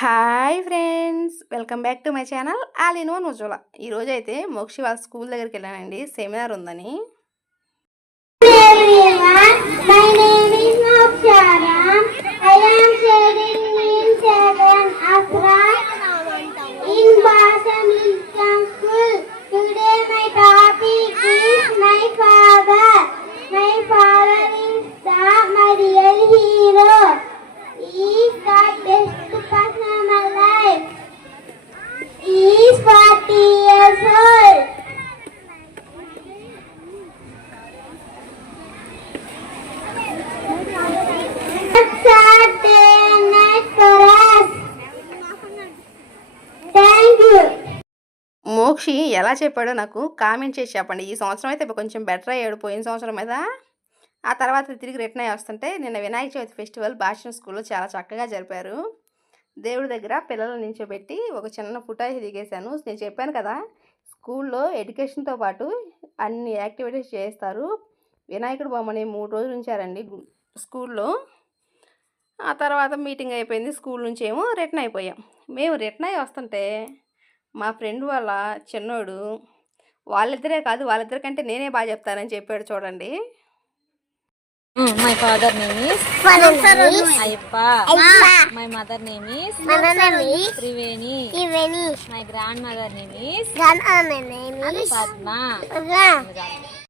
Hi friends, welcome back to my channel all in one Ujwala. ఈరోజు అయితే మోక్షి వాళ్ళ స్కూల్ దగ్గరికి వెళ్ళానండి, సెమినార్ ఉందని. మోక్షి ఎలా చెప్పాడో నాకు కామెంట్ చేసి చెప్పండి. ఈ సంవత్సరం అయితే కొంచెం బెటర్ అయ్యాడు పోయిన సంవత్సరం మీద. ఆ తర్వాత తిరిగి రిటర్న్ అయ్యి వస్తుంటే నిన్న వినాయక చవితి ఫెస్టివల్ భాషణ స్కూల్లో చాలా చక్కగా జరిపారు. దేవుడి దగ్గర పిల్లలను నించోబెట్టి ఒక చిన్న ఫుటేజ్ దిగేశాను. నేను చెప్పాను కదా, స్కూల్లో ఎడ్యుకేషన్తో పాటు అన్ని యాక్టివిటీస్ చేస్తారు. వినాయకుడు బొమ్మని 3 రోజులు ఉంచారండి స్కూల్లో. ఆ తర్వాత మీటింగ్ అయిపోయింది. స్కూల్ నుంచి ఏమో రిటర్న్ అయిపోయాం. మేము రిటర్న్ అయ్యి వస్తుంటే మా ఫ్రెండ్ వాళ్ళ చిన్నోడు వాళ్ళిద్దరే కాదు, వాళ్ళిద్దరికంటే నేనే బాగా చెప్తానని చెప్పాడు. చూడండి. My father name is Ayappa. My mother name is Triveni. My grandmother name is Padma.